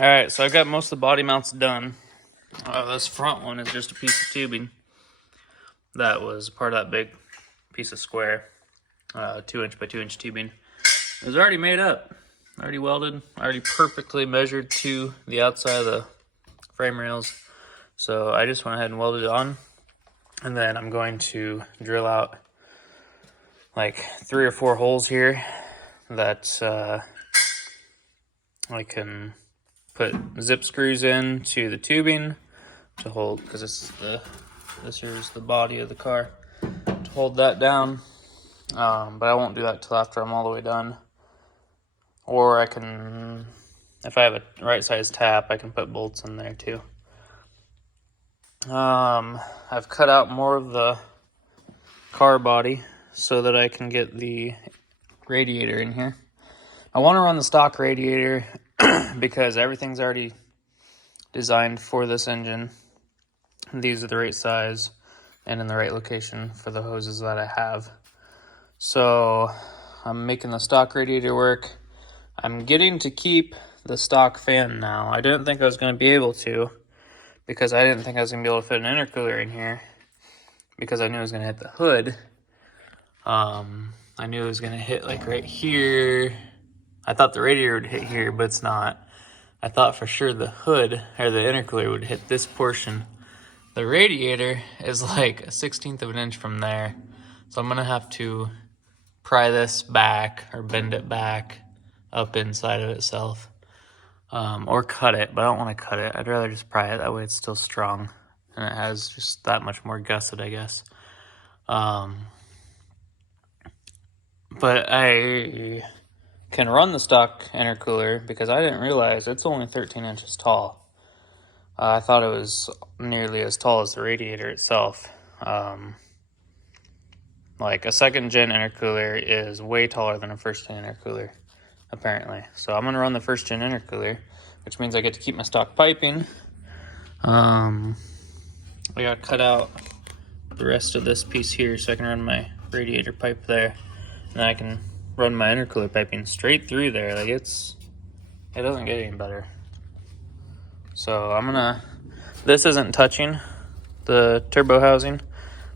Alright, so I've got most of the body mounts done. This front one is just a piece of tubing that was part of that big piece of square, 2" by 2" tubing. It was already made up, already welded, already perfectly measured to the outside of the frame rails. So I just went ahead and welded it on, and then I'm going to drill out like 3 or 4 holes here that I can put zip screws in to the tubing to hold, because this here is the body of the car, to hold that down. But I won't do that till after I'm all the way done. Or I can, if I have a right size tap, I can put bolts in there too. I've cut out more of the car body so that I can get the radiator in here. I want to run the stock radiator because everything's already designed for this engine. These are the right size and in the right location for the hoses that I have. So I'm making the stock radiator work. I'm getting to keep the stock fan now. I didn't think I was going to be able to, because I didn't think I was going to be able to fit an intercooler in here, because I knew it was going to hit the hood. I knew it was going to hit like right here. I thought the radiator would hit here, but it's not. I thought for sure the hood or the intercooler would hit this portion. The radiator is like 1/16 of an inch from there. So I'm going to have to pry this back or bend it back up inside of itself. Or cut it, but I don't want to cut it. I'd rather just pry it. That way it's still strong. And it has just that much more gusset, I guess. But I can run the stock intercooler because I didn't realize it's only 13 inches tall. I thought it was nearly as tall as the radiator itself. Like a 2nd gen intercooler is way taller than a 1st gen intercooler, apparently. So I'm gonna run the 1st gen intercooler, which means I get to keep my stock piping. I gotta cut out the rest of this piece here so I can run my radiator pipe there. And I can run my intercooler piping straight through there. Like it doesn't get any better. So this isn't touching the turbo housing,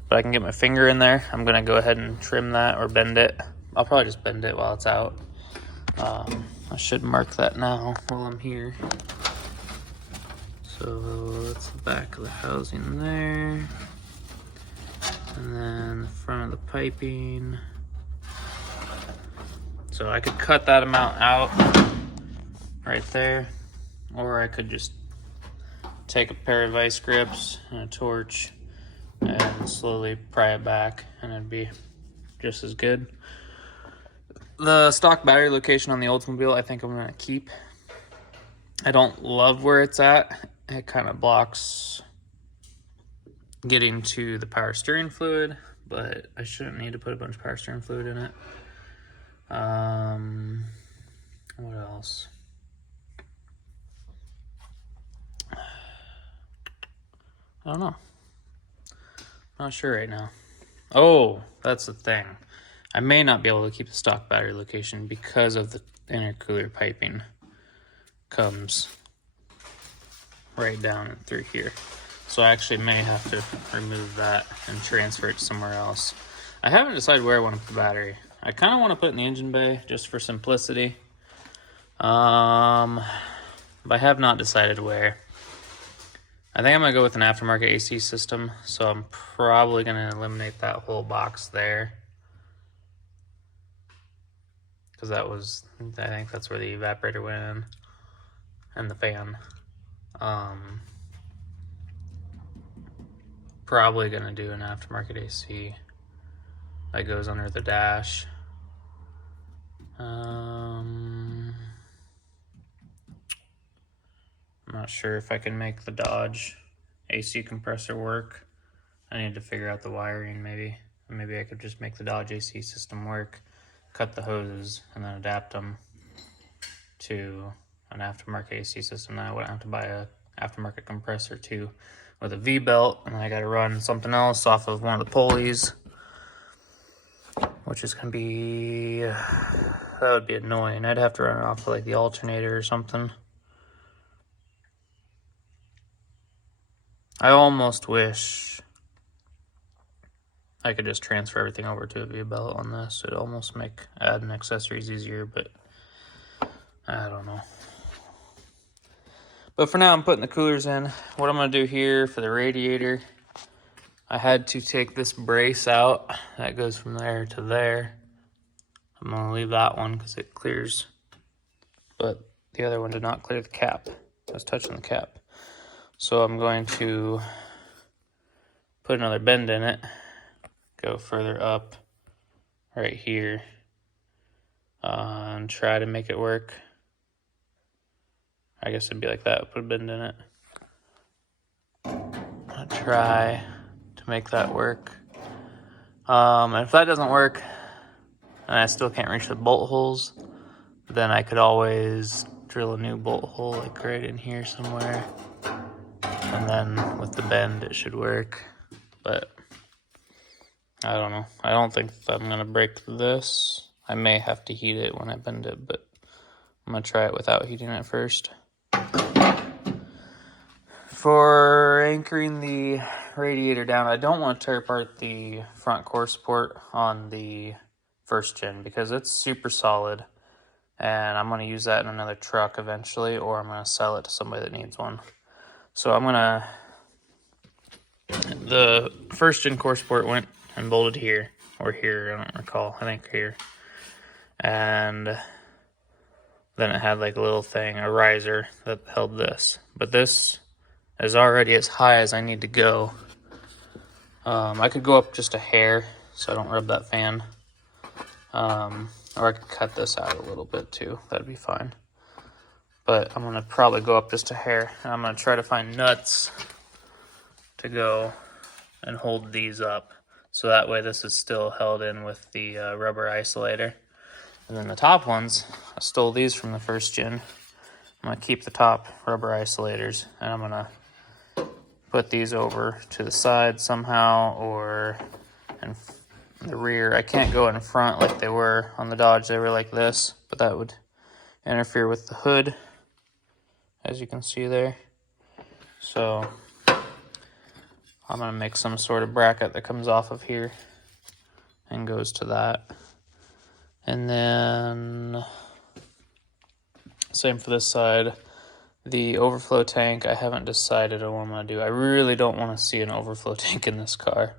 but I can get my finger in there. I'm gonna go ahead and trim that or bend it. I'll probably just bend it while it's out. I should mark that now while I'm here. So that's the back of the housing there. And then the front of the piping. So I could cut that amount out right there, or I could just take a pair of vice grips and a torch and slowly pry it back, and it'd be just as good. The stock battery location on the Oldsmobile, I think I'm gonna keep. I don't love where it's at. It kind of blocks getting to the power steering fluid, but I shouldn't need to put a bunch of power steering fluid in it. What else? I don't know. Not sure right now. Oh, that's the thing. I may not be able to keep the stock battery location because of the intercooler piping comes right down through here. So I actually may have to remove that and transfer it somewhere else. I haven't decided where I want to put the battery. I kind of want to put it in the engine bay just for simplicity. But I have not decided where. I think I'm going to go with an aftermarket AC system, so I'm probably going to eliminate that whole box there. Because I think that's where the evaporator went in, and the fan. Probably going to do an aftermarket AC that goes under the dash. I'm not sure if I can make the Dodge AC compressor work. I need to figure out the wiring maybe. Maybe I could just make the Dodge AC system work, cut the hoses, and then adapt them to an aftermarket AC system. Then I wouldn't have to buy a aftermarket compressor too with a V-belt, and I gotta run something else off of one of the pulleys, which is gonna be, that would be annoying. I'd have to run it off of like the alternator or something. I almost wish I could just transfer everything over to a V-belt on this. It'd almost make adding accessories easier, but I don't know. But for now, I'm putting the coolers in. What I'm going to do here for the radiator, I had to take this brace out. That goes from there to there. I'm going to leave that one because it clears. But the other one did not clear the cap. I was touching the cap. So I'm going to put another bend in it. Go further up right here. And try to make it work. I guess it'd be like that. Put a bend in it. I'll try to make that work. And if that doesn't work, and I still can't reach the bolt holes, then I could always drill a new bolt hole like right in here somewhere. And then with the bend, it should work. But I don't know. I don't think I'm going to break this. I may have to heat it when I bend it, but I'm going to try it without heating it first. For anchoring the radiator down, I don't want to tear apart the front core support on the first gen because it's super solid. And I'm going to use that in another truck eventually, or I'm going to sell it to somebody that needs one. So I'm going to... The first gen core support went and bolted here, or here, I don't recall, I think here. And then it had like a little thing, a riser that held this. But this is already as high as I need to go. I could go up just a hair so I don't rub that fan. Or I could cut this out a little bit too. That'd be fine. But I'm going to probably go up just a hair. And I'm going to try to find nuts to go and hold these up. So that way this is still held in with the rubber isolator. And then the top ones, I stole these from the first gen. I'm going to keep the top rubber isolators. And I'm going to put these over to the side somehow, or in the rear. I can't go in front like they were on the Dodge. They were like this, but that would interfere with the hood, as you can see there. So I'm going to make some sort of bracket that comes off of here and goes to that. And then same for this side. The overflow tank, I haven't decided on what I'm going to do. I really don't want to see an overflow tank in this car.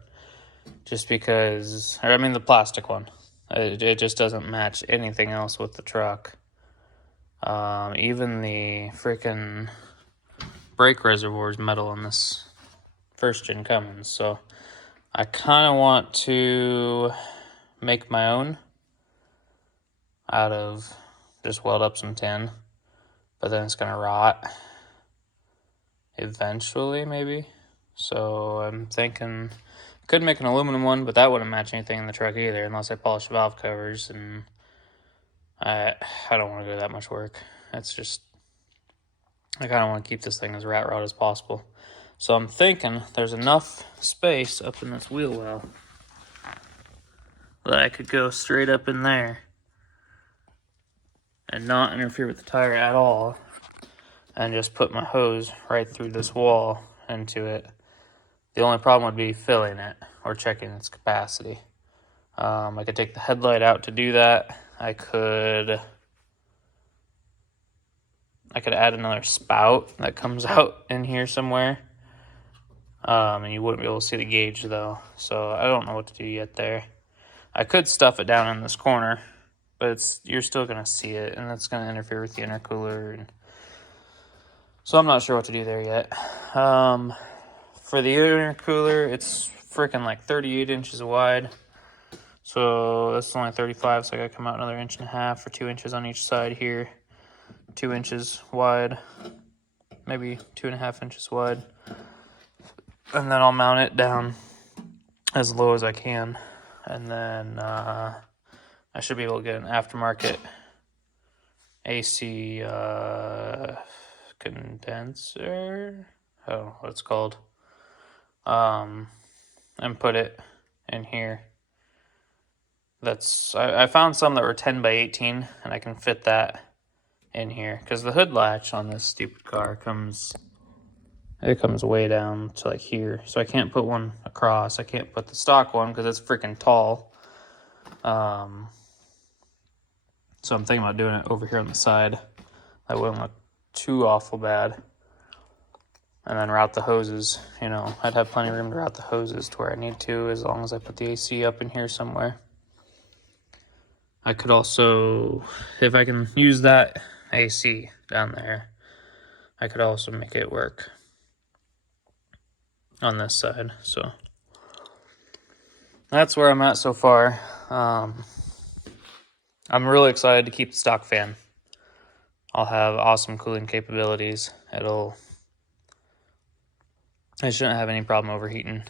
Just because, or I mean the plastic one. It just doesn't match anything else with the truck. Even the freaking brake reservoir is metal on this first gen Cummins. So I kind of want to make my own out of just weld up some tin. But then it's going to rot eventually, maybe. So I'm thinking I could make an aluminum one, but that wouldn't match anything in the truck either, unless I polish the valve covers. And I don't want to do that much work. It's just, I kind of want to keep this thing as rat rod as possible. So I'm thinking there's enough space up in this wheel well that I could go straight up in there and not interfere with the tire at all, and just put my hose right through this wall into it. The only problem would be filling it or checking its capacity. I could take the headlight out to do that. I could add another spout that comes out in here somewhere. And you wouldn't be able to see the gauge though, so I don't know what to do yet there. I could stuff it down in this corner, but you're still going to see it, and that's going to interfere with the intercooler. And so I'm not sure what to do there yet. For the intercooler, it's freaking like 38 inches wide. So that's only 35, so I got to come out another 1.5 inches or 2 inches on each side here. 2 inches wide, maybe 2.5 inches wide. And then I'll mount it down as low as I can. And then I should be able to get an aftermarket AC condenser. I don't know what it's called. And put it in here. I found some that were 10 by 18, and I can fit that in here. Because the hood latch on this stupid car comes it comes way down to like here. So I can't put one across. I can't put the stock one because it's freaking tall. So I'm thinking about doing it over here on the side. That wouldn't look too awful bad. And then route the hoses. You know, I'd have plenty of room to route the hoses to where I need to, as long as I put the AC up in here somewhere. I could also, if I can use that AC down there, I could also make it work on this side. So that's where I'm at so far. I'm really excited to keep the stock fan. I'll have awesome cooling capabilities. I shouldn't have any problem overheating.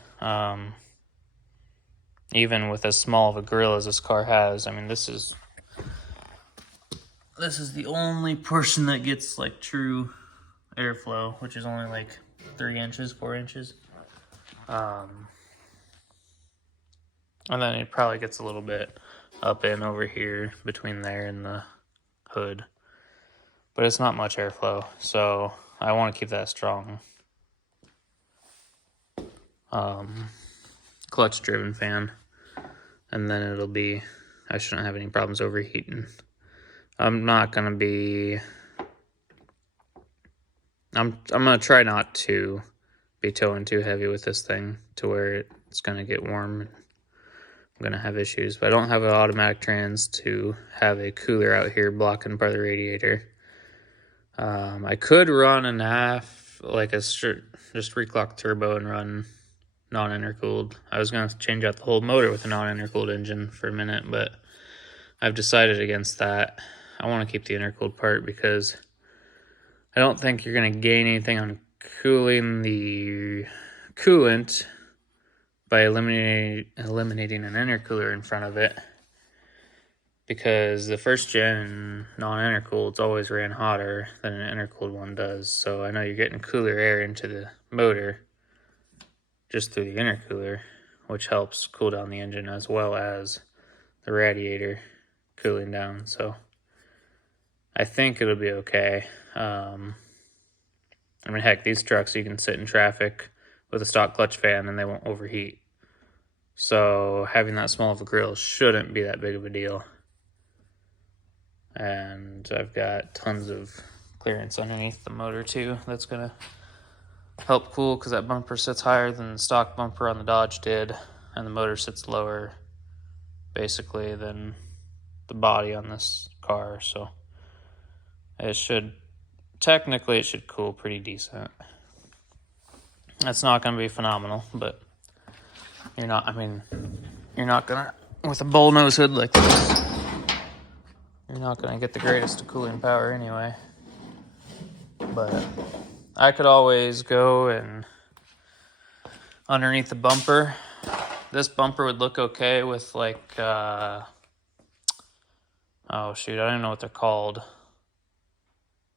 Even with as small of a grill as this car has. I mean, this is the only portion that gets like true airflow, which is only like 3 inches, 4 inches. And then it probably gets a little bit up in over here between there and the hood. But it's not much airflow, so I want to keep that strong. Clutch driven fan. And then it'll be, I shouldn't have any problems overheating. I'm going to try not to be towing too heavy with this thing to where it's going to get warm. I'm going to have issues, but I don't have an automatic trans to have a cooler out here blocking part of the radiator. I could run a half, like just reclock turbo and run non-intercooled. I was going to change out the whole motor with a non-intercooled engine for a minute, but I've decided against that. I want to keep the intercooled part because I don't think you're going to gain anything on cooling the coolant by eliminating an intercooler in front of it, because the first gen non-intercooled always ran hotter than an intercooled one does. So I know you're getting cooler air into the motor just through the intercooler, which helps cool down the engine as well as the radiator cooling down. So I think it'll be okay. I mean, heck, these trucks, you can sit in traffic with a stock clutch fan and they won't overheat. So having that small of a grill shouldn't be that big of a deal. And I've got tons of clearance underneath the motor too. That's going to help cool, because that bumper sits higher than the stock bumper on the Dodge did. And the motor sits lower, basically, than the body on this car. So it should cool pretty decent. It's not going to be phenomenal, but you're not going to, with a bull nose hood like this, you're not going to get the greatest of cooling power anyway. But I could always go and underneath the bumper. This bumper would look okay with like, oh shoot, I don't even know what they're called.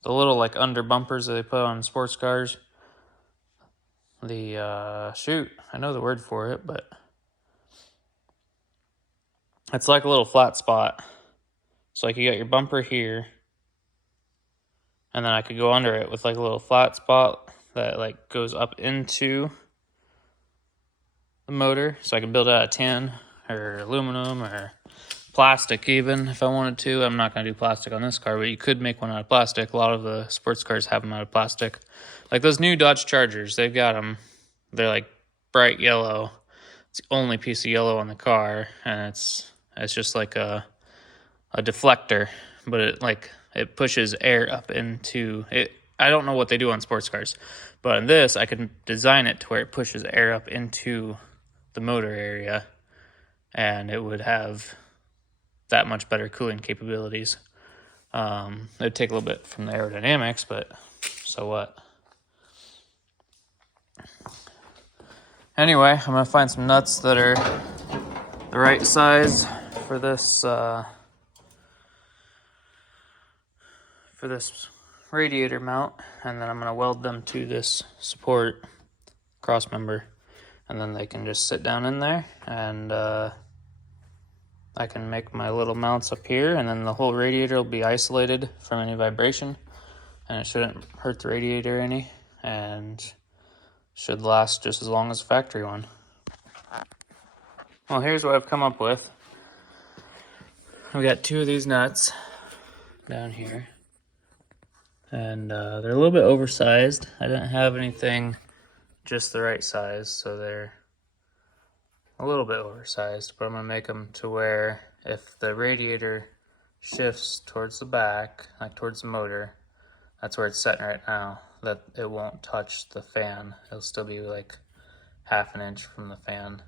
The little like under bumpers that they put on sports cars. Shoot, I know the word for it, but it's like a little flat spot. So like you got your bumper here, and then I could go under it with like a little flat spot that like goes up into the motor. So I could build it out of tin or aluminum or plastic even if I wanted to. I'm not going to do plastic on this car, but you could make one out of plastic. A lot of the sports cars have them out of plastic. Like those new Dodge Chargers, they've got them. They're like bright yellow. It's the only piece of yellow on the car, and it's just like a deflector, but it pushes air up into it. I don't know what they do on sports cars, but in this I can design it to where it pushes air up into the motor area, and it would have that much better cooling capabilities. It'd take a little bit from the aerodynamics, but so what? Anyway, I'm gonna find some nuts that are the right size for this radiator mount, and then I'm going to weld them to this support cross member, and then they can just sit down in there, and I can make my little mounts up here, and then the whole radiator will be isolated from any vibration, and it shouldn't hurt the radiator any. And should last just as long as a factory one. Well, here's what I've come up with. I've got 2 of these nuts down here, and they're a little bit oversized. I didn't have anything just the right size, so they're a little bit oversized, but I'm gonna make them to where if the radiator shifts towards the back, like towards the motor, that's where it's setting right now, that it won't touch the fan. It'll still be like half an inch from the fan.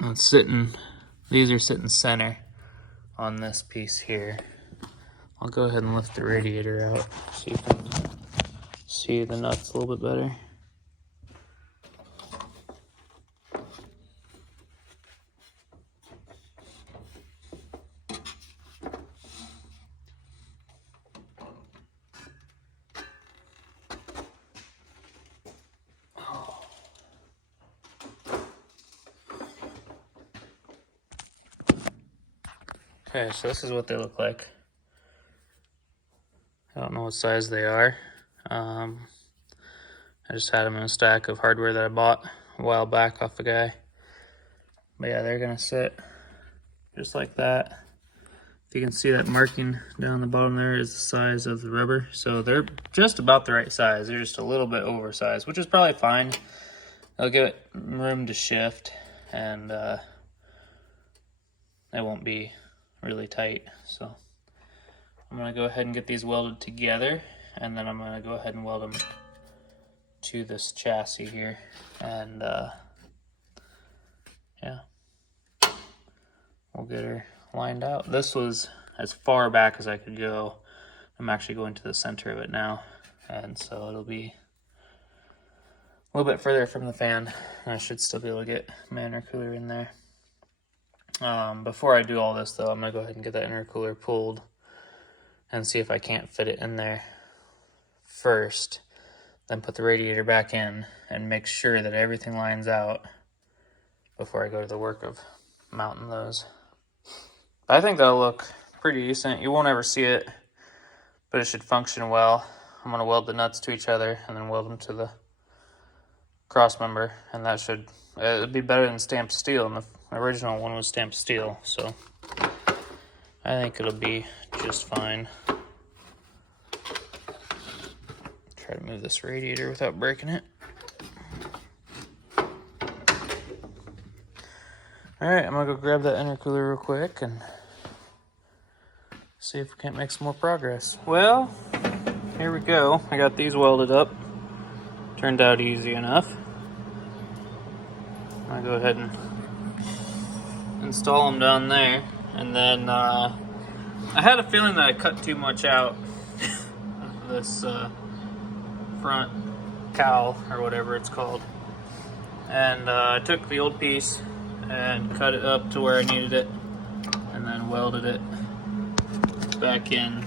It's sitting, these are sitting center on this piece here. I'll go ahead and lift the radiator out so you can see the nuts a little bit better. Okay, so this is what they look like. I don't know what size they are. I just had them in a stack of hardware that I bought a while back off a guy. But yeah, they're gonna sit just like that. If you can see that marking down the bottom there is the size of the rubber. So they're just about the right size. They're just a little bit oversized, which is probably fine. They'll give it room to shift, and it won't be really tight. So I'm gonna go ahead and get these welded together, and then I'm gonna go ahead and weld them to this chassis here, and yeah, we'll get her lined out. This was as far back as I could go. I'm actually going to the center of it now, and so it'll be a little bit further from the fan. I should still be able to get my intercooler in there. Before I do all this though, I'm gonna go ahead and get that intercooler pulled and see if I can't fit it in there first, then put the radiator back in and make sure that everything lines out before I go to the work of mounting those. I think that'll look pretty decent. You won't ever see it, but it should function well. I'm gonna weld the nuts to each other and then weld them to the cross member, and that should, it'd be better than stamped steel, and the original one was stamped steel, so I think it'll be just fine. Try to move this radiator without breaking it. Alright, I'm gonna go grab that intercooler real quick and see if we can't make some more progress. Well, here we go. I got these welded up. Turned out easy enough. I'll go ahead and install them down there, and then I had a feeling that I cut too much out of this front cowl or whatever it's called, and I took the old piece and cut it up to where I needed it, and then welded it back in.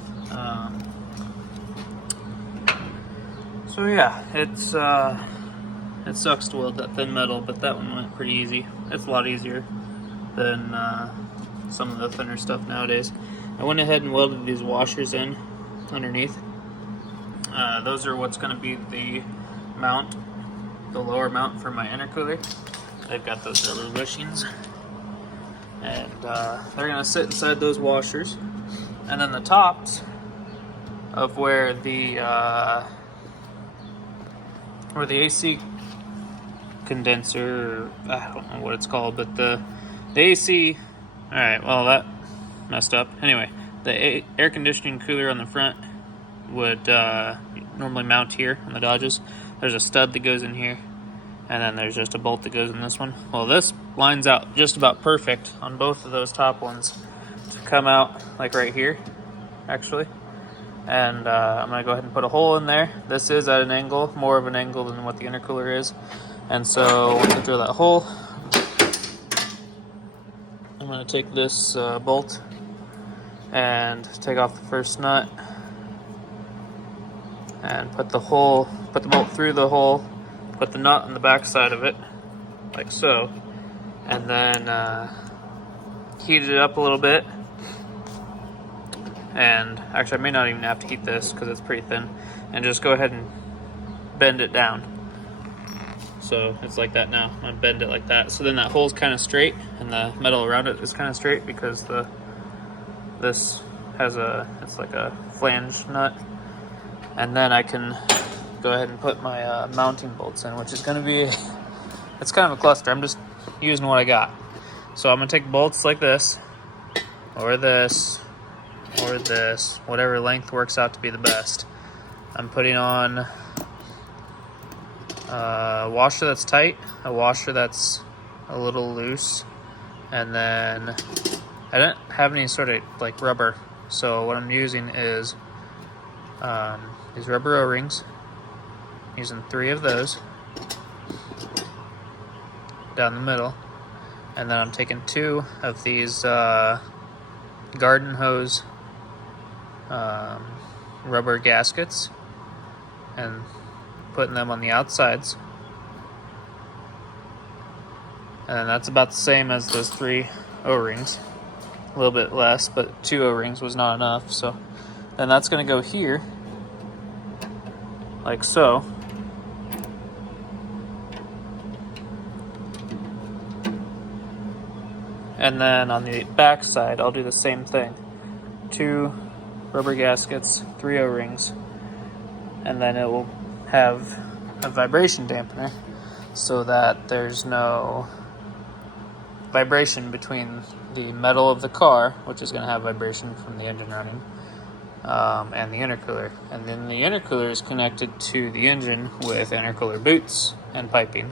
So yeah, it sucks to weld that thin metal, but that one went pretty easy. It's a lot easier than some of the thinner stuff nowadays. I went ahead and welded these washers in underneath. Those are what's going to be the mount, the lower mount for my intercooler. They've got those rubber bushings, and they're going to sit inside those washers. And then the tops of where the AC condenser, I don't know what it's called, but the AC, alright, well that messed up. Anyway, the air conditioning cooler on the front would normally mount here on the Dodges. There's a stud that goes in here, and then there's just a bolt that goes in this one. Well, this lines out just about perfect on both of those top ones to come out like right here, actually. And I'm going to go ahead and put a hole in there. This is at an angle, more of an angle than what the intercooler is. And so once I drill that hole, I'm going to take this bolt and take off the first nut and put the bolt through the hole, put the nut on the back side of it, like so, and then heat it up a little bit. And actually I may not even have to heat this because it's pretty thin, and just go ahead and bend it down. So it's like that now. I bend it like that. So then that hole's kind of straight and the metal around it is kind of straight because this has it's like a flange nut. And then I can go ahead and put my mounting bolts in, which is going to be, it's kind of a cluster. I'm just using what I got. So I'm going to take bolts like this, or this, or this, whatever length works out to be the best. I'm putting on a washer that's tight, a washer that's a little loose, and then I don't have any sort of like rubber, so what I'm using is these rubber O-rings. Using 3 of those down the middle, and then I'm taking 2 of these garden hose rubber gaskets and putting them on the outsides, and then that's about the same as those 3 O-rings, a little bit less, but 2 O-rings was not enough. So then that's going to go here like so. And then on the back side, I'll do the same thing. 2 rubber gaskets, 3 O-rings, and then it will have a vibration dampener so that there's no vibration between the metal of the car, which is going to have vibration from the engine running, and the intercooler. And then the intercooler is connected to the engine with intercooler boots and piping.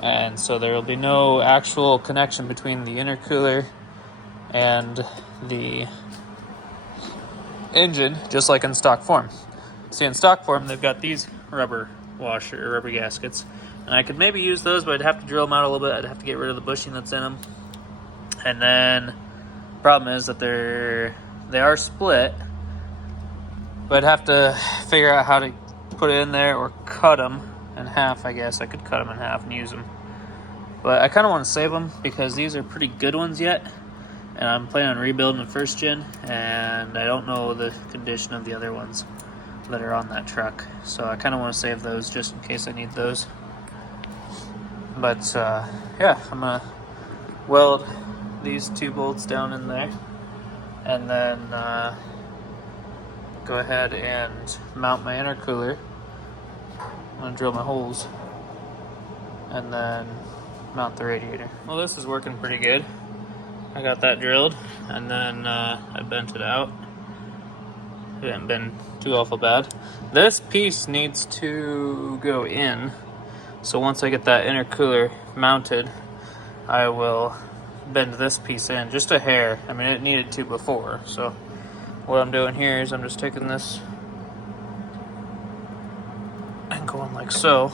And so there will be no actual connection between the intercooler and the engine, just like in stock form. See, in stock form, they've got these rubber gaskets, and I could maybe use those, but I'd have to drill them out a little bit. I'd have to get rid of the bushing that's in them. And then the problem is that they are split, but I'd have to figure out how to put it in there or cut them in half. I guess I could cut them in half and use them, but I kind of want to save them because these are pretty good ones yet, and I'm planning on rebuilding the first gen, and I don't know the condition of the other ones that are on that truck, so I kind of want to save those just in case I need those. But yeah, I'm gonna weld these 2 bolts down in there, and then go ahead and mount my intercooler. I'm going to drill my holes and then mount the radiator. Well, this is working pretty good. I got that drilled, and then I bent it out. It didn't bend too awful bad. This piece needs to go in, so once I get that intercooler mounted, I will bend this piece in just a hair. I mean, it needed to before, so what I'm doing here is I'm just taking this and going like so,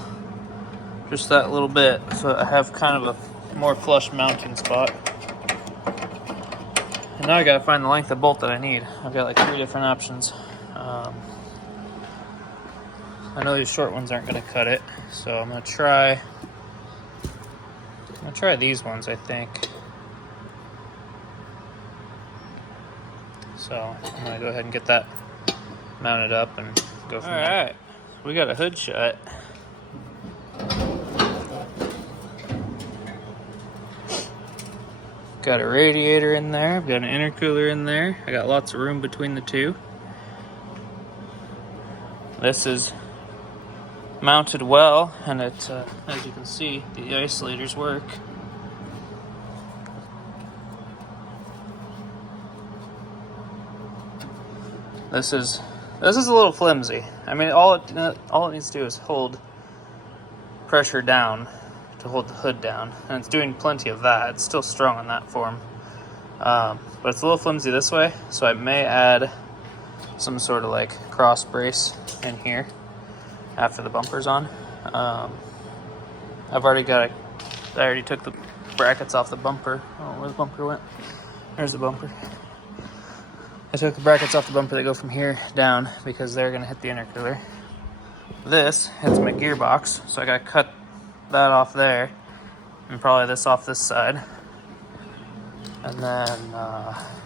just that little bit, so I have kind of a more flush mounting spot. And now I gotta find the length of bolt that I need. I've got like 3 different options. I know these short ones aren't gonna cut it, so I'm gonna try these ones, I think. So I'm gonna go ahead and get that mounted up and go from there. All right, we got a hood shut. Got a radiator in there. I've got an intercooler in there. I got lots of room between the 2. This is mounted well, and it, as you can see, the isolators work. This is a little flimsy. I mean, all it needs to do is hold pressure down to hold the hood down, and it's doing plenty of that. It's still strong on that form, but it's a little flimsy this way, so I may add some sort of like cross brace in here after the bumper's on. I already took the brackets off the bumper. Oh, where the bumper went? There's the bumper. I took the brackets off the bumper that go from here down because they're going to hit the intercooler. This hits my gearbox, so I got to cut that off there, and probably this off this side, and then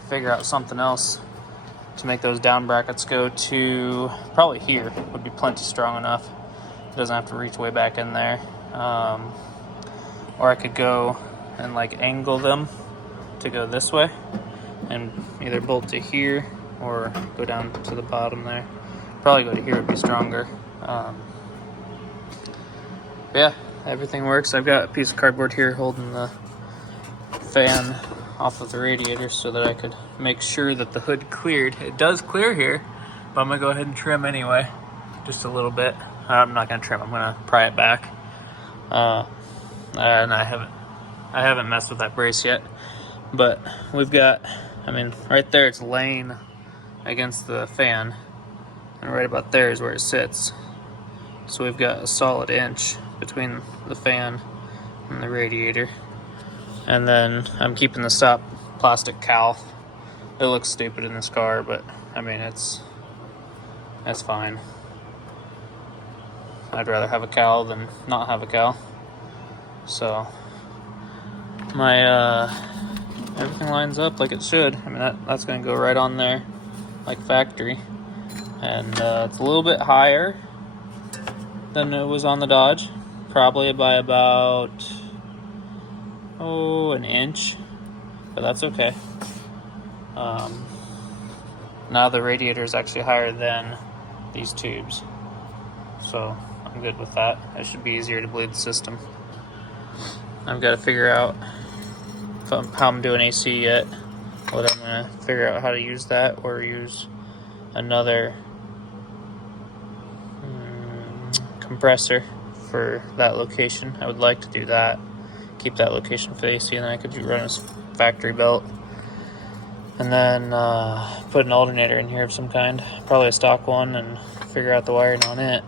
figure out something else to make those down brackets go to probably here. Would be plenty strong enough. It doesn't have to reach way back in there. Or I could go and like angle them to go this way and either bolt to here or go down to the bottom there. Probably go to here would be stronger. Yeah, everything works. I've got a piece of cardboard here holding the fan off of the radiator so that I could make sure that the hood cleared. It does clear here, but I'm gonna go ahead and trim anyway, just a little bit. I'm not gonna trim, I'm gonna pry it back. And I haven't messed with that brace yet, but we've got, I mean, right there it's laying against the fan, and right about there is where it sits. So we've got a solid inch between the fan and the radiator. And then I'm keeping the stop plastic cowl. It looks stupid in this car, but I mean, that's fine. I'd rather have a cowl than not have a cowl. So my everything lines up like it should. I mean, that's gonna go right on there like factory. And it's a little bit higher than it was on the Dodge, probably by about an inch, but that's okay. Now the radiator is actually higher than these tubes, so I'm good with that. It should be easier to bleed the system. I've got to figure out how I'm doing AC yet, whether I'm going to figure out how to use that or use another compressor for that location. I would like to do that, keep that location for the AC, and then I could run a factory belt. And then put an alternator in here of some kind, probably a stock one, and figure out the wiring on it.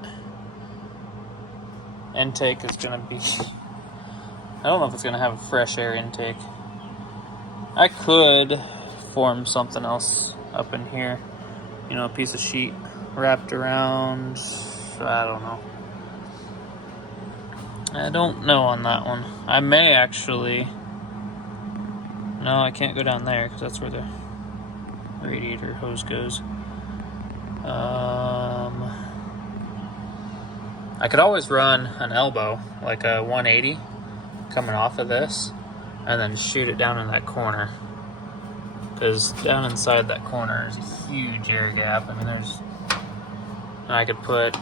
Intake is going to be, I don't know if it's going to have a fresh air intake. I could form something else up in here, you know, a piece of sheet wrapped around, I don't know. I don't know on that one. I may actually, no, I can't go down there because that's where the radiator hose goes. I could always run an elbow, like a 180 coming off of this, and then shoot it down in that corner, because down inside that corner is a huge air gap. I mean, I could put,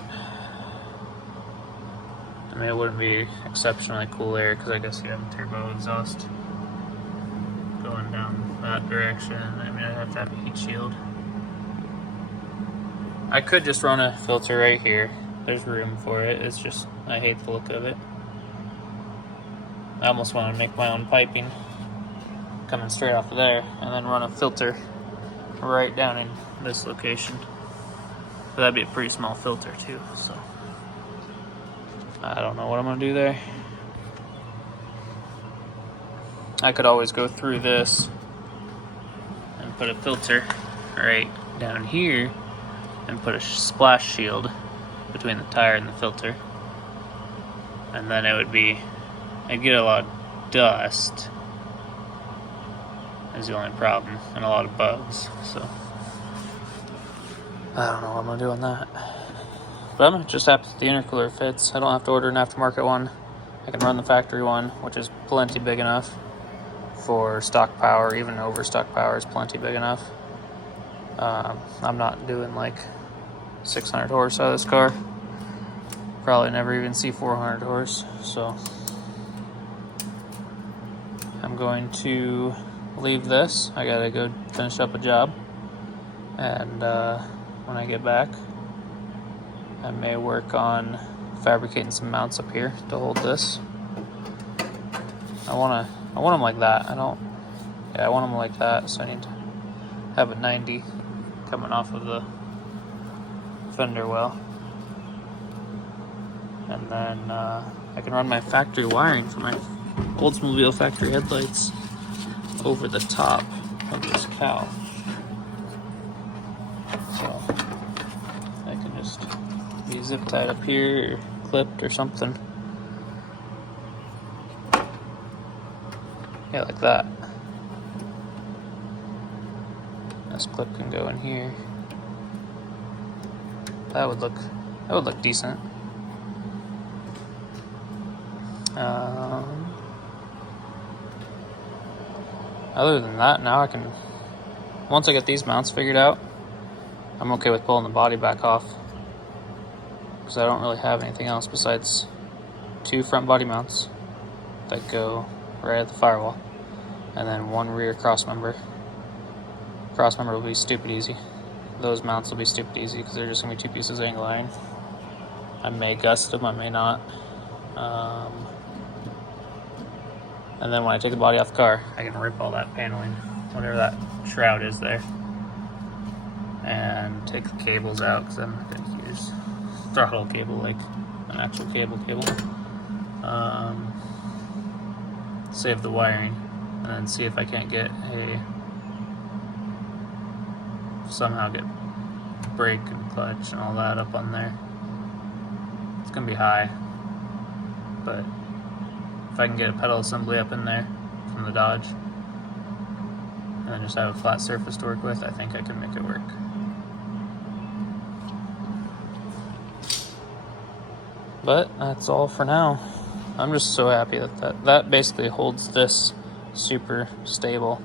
I mean, it wouldn't be exceptionally cool air because I guess you have a turbo exhaust going down that direction. I mean, I'd have to have a heat shield. I could just run a filter right here. There's room for it. It's just, I hate the look of it. I almost want to make my own piping coming straight off of there and then run a filter right down in this location. But that'd be a pretty small filter too, so I don't know what I'm gonna do there. I could always go through this and put a filter right down here and put a splash shield between the tire and the filter, and then it would be, I'd get a lot of dust is the only problem, and a lot of bugs, so I don't know what I'm gonna do on that. But I'm just happy that the intercooler fits. I don't have to order an aftermarket one. I can run the factory one, which is plenty big enough for stock power. Even over stock power is plenty big enough. I'm not doing like 600 horse out of this car. Probably never even see 400 horse. So I'm going to leave this. I gotta go finish up a job. And when I get back, I may work on fabricating some mounts up here to hold this. I want them like that. I want them like that, so I need to have a 90 coming off of the fender well. And then I can run my factory wiring for my Oldsmobile factory headlights over the top of this cowl. So I can just be zip tied up here, or clipped or something. Yeah, like that. This clip can go in here. That would look decent. Other than that, now I can, once I get these mounts figured out, I'm okay with pulling the body back off, because I don't really have anything else besides 2 front body mounts that go right at the firewall, and then 1 rear cross member. Cross member will be stupid easy. Those mounts will be stupid easy because they're just going to be 2 pieces of angle iron. I may gust them, I may not. And then when I take the body off the car, I can rip all that paneling, whatever that shroud is there, and take the cables out, because I'm not going to use throttle cable like an actual cable. Save the wiring, and then see if I can't somehow get brake and clutch and all that up on there. It's going to be high, but if I can get a pedal assembly up in there from the Dodge, and then just have a flat surface to work with, I think I can make it work. But that's all for now. I'm just so happy that basically holds this super stable.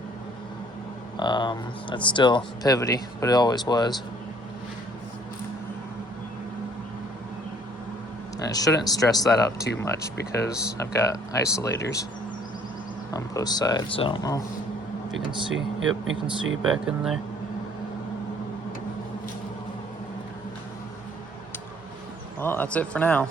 It's still pivoty, but it always was. And it shouldn't stress that out too much because I've got isolators on both sides. I don't know if you can see. Yep, you can see back in there. Well, that's it for now.